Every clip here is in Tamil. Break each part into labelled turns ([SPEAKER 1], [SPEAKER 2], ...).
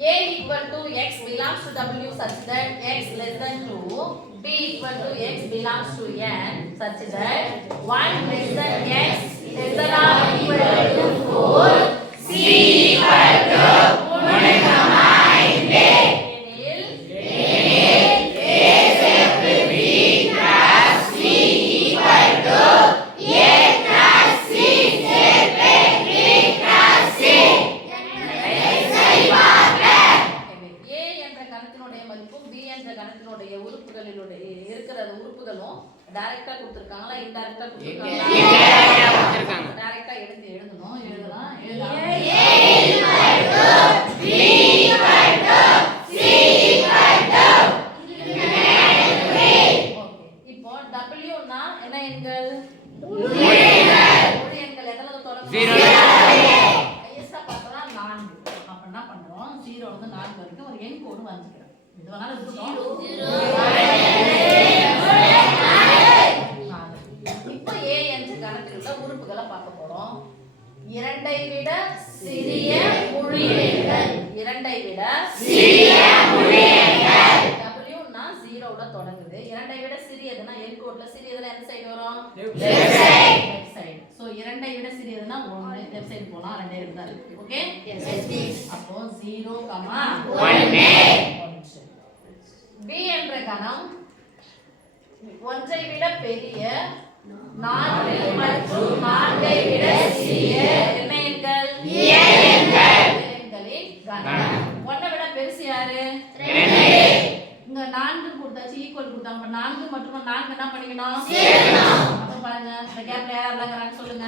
[SPEAKER 1] A equal to x belongs to W such that x less than 2. B equal to x belongs to N such that 1 less than x or equal to கொடுத்திருக்காங்களா? இன்டைரக்டா கொடுத்திருக்காங்களா? டைரக்டா எடுத்து எழுதணும். எழுதலாம். எழுதலாம். ஓகே இப்போ W னா என்ன எண்கள்? எண்கள். எதுல தொடங்கும் ஹையஸ்டா பார்த்தா நான்கு. அப்ப என்ன பண்றோம் ஜீரோ வந்து நான்கு வரைக்கும் ஒரு எண் கோடு வரைஞ்சிக்கிறோம். இது வேணாலும் இருக்கட்டும் நாலு. இப்போ ஏ என்ற கணக்கில் உள்ள உறுப்புகளை பார்க்க போறோம் இரண்டை விட சிறிய முழு எண்கள் இரண்டை விட சிறிய முழு எண்கள் W னா ஜீரோவோட தொடங்குது. இரண்டை விட சிறியதுன்னா எண் கோட்ல சிறியதுன்னா எந்த சைடு வரும்? லெஃப்ட் சைடு சோ இரண்டை விட சிறியதுன்னா ஒன்று லெஃப்ட் சைடு போலாம் ரெண்டே ரெண்டு தான் இருக்கு. ஓகே அப்போ 0 கமா 1 B என்ற கணம் ஒன்றை விட பெரிய நான்கு மற்றும் நான்கை விட சிறிய என்ன எண்கள் எண்களின் கணம் ஒன்றை விட பெருசு யாரு இங்க நான்கு கொடுத்தாச்சு ஈக்குவல் கொடுத்தாங்க அப்ப நான்கு மற்றும் நான்கு என்ன பண்ணிக்கணும்? அப்ப பாருங்க இந்த கேப்ல யார் விளங்குறாங்க சொல்லுங்க.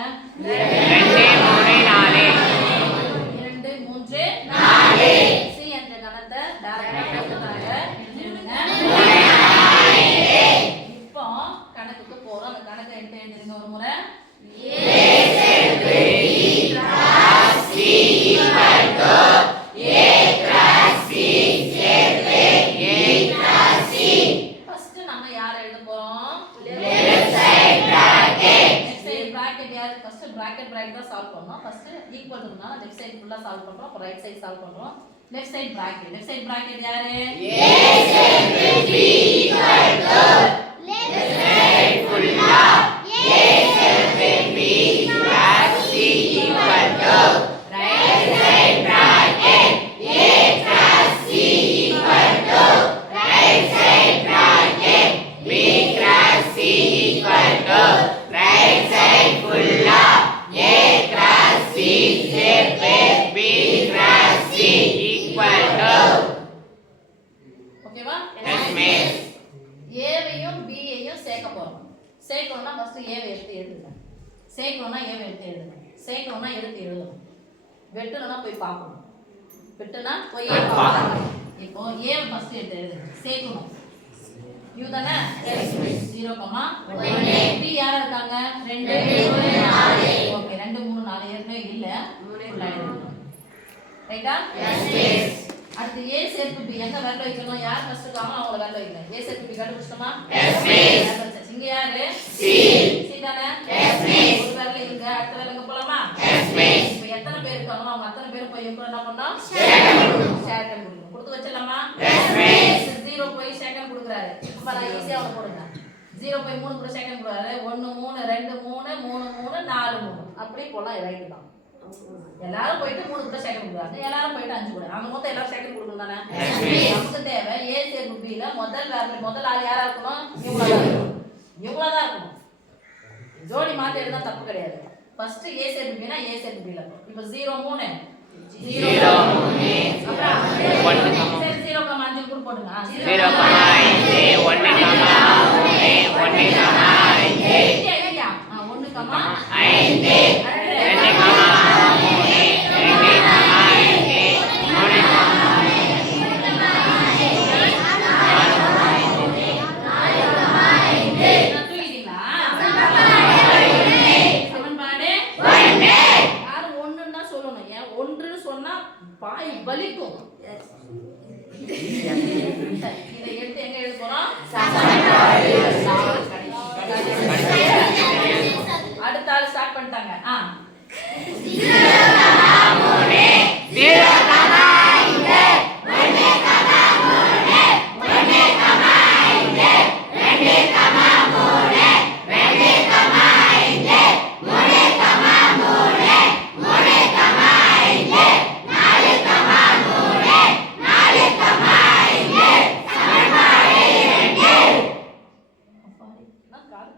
[SPEAKER 1] இரண்டு மூன்று நாலு. சி என்ற கணத்தை டைரக்டா கொடுத்தாங்க இப்போ கணக்குக்கு போறோம். அந்த கணக்கை எடுத்து எழுதுங்க ஒரு முறை. ஃபர்ஸ்ட் நாம யார் எழுத போறோம் லெஃப்ட் சைடு பிராக்கெட் யார்? ஃபர்ஸ்ட் பிராக்கெட் பிராக்கெட் தான் சால்வ் பண்ணோம் ஃபர்ஸ்ட் ஈக்குவல் இருந்தா லெஃப்ட் சைடு ஃபுல்லா சால்வ் பண்றோம் அப்புறம் ரைட் சைடு சால்வ் பண்றோம் left side bracket left side bracket யாரு? ஏ சேர்க்கணும்னா ஏவை எடுத்து எழுதுங்க சேர்க்கணும்னா எடுத்து எழுதணும்? வெட்டணும்னா போய் பார்க்கணும். வெட்டுனா போய் பார்க்கணும்? இப்போ ஏவை ஃபர்ஸ்ட் எடுத்து எழுதுங்க. சேர்க்கணும். யூ தானே? ஜீரோ கமா பி யாரா இருக்காங்க? ரெண்டு. ஓகே ரெண்டு மூணு நாலு ஏற்கனவே இல்ல. எழுதணும். ரைட்டா அடுத்து ஏ சேர்ப்பு பி எங்க வரல வைக்கணும்? யார் ஃபர்ஸ்ட் இருக்காங்களோ அவங்கள வரல வைக்கணும். ஏ சேர்ப்பு பி கண்டுபிடிச்சோமா இங்க யாரு? சி சி தானே? எப்போ என்ன பண்ணோம் கொடுக்கணும் கொடுத்து வச்சிடலாமா ஜீரோ போய் செகண்ட் கொடுக்குறாரு. இப்போ நான் ஈஸியாக அவனை போடுங்க. ஜீரோ போய் மூணு கூட செகண்ட் கொடுக்குறாரு. ஒன்று மூணு ரெண்டு மூணு மூணு மூணு நாலு மூணு. அப்படி ரைட்டு தான். எல்லாரும் போயிட்டு மூணு கூட செகண்ட் கொடுக்குறாங்க எல்லாரும் போயிட்டு அஞ்சு கூட. அவங்க மொத்தம் எல்லாரும் செகண்ட் கொடுக்கணும் தானே? நமக்கு தேவை. ஏ சேர்ப்பு பில முதல் வேற முதல் ஆள் யாரா இருக்கணும்? இவ்வளவுதான் இருக்கணும். இவ்வளவுதான் இருக்கணும். ஜோடி மாத்தி எழுதா தப்பு கிடையாது. ஃபர்ஸ்ட் ஏ சேர்ப்பு பினா ஏ சேர்ப்பு பில இப்போ ஜீரோ மூணு. Zero zero comma
[SPEAKER 2] zero comma
[SPEAKER 1] ಬಾಯಿಬಲಿತು ಇದ ಹೇಳ್ತೇನೆ ಹೇಳ್ಬೋಣ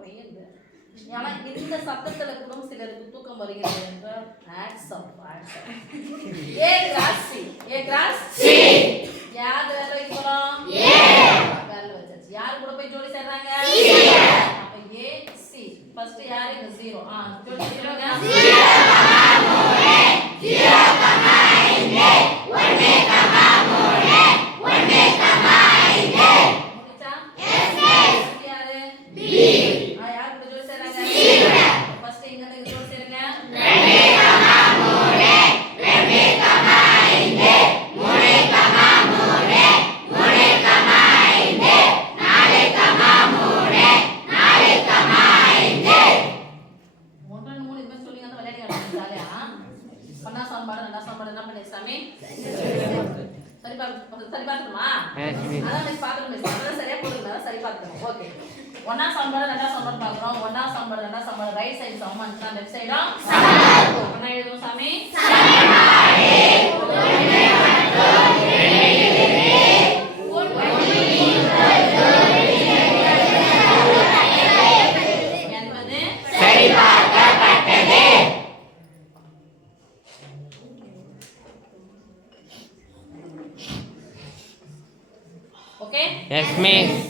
[SPEAKER 1] பெயின் ஏன்னா இந்த சத்தத்தில் கூட சிலருக்கு தூக்கம்
[SPEAKER 2] வருகிறது என்றால்
[SPEAKER 1] ஏ கிராஸ் ஏ கிராஸ் யார் வேலை இருக்கலாம் ஒண்ணா சாம்பார் ரெண்டா சாம்பார் என்ன பண்ணி சாமி? சரி பார்த்து சரி பார்த்துக்குமா அதான் மிஸ் பார்க்கணும். மிஸ் அதான் சரியா போடுங்க சரி பார்த்துக்கணும் ஓகே. ஒண்ணா சாம்பார் ரெண்டா சாம்பார் பார்க்குறோம் ஒண்ணா சாம்பார் ரெண்டா சாம்பார். ரைட் சைடு சமம் லெஃப்ட் சைடும் ஒண்ணா எழுதுவோம் சாமி. Okay
[SPEAKER 2] yes miss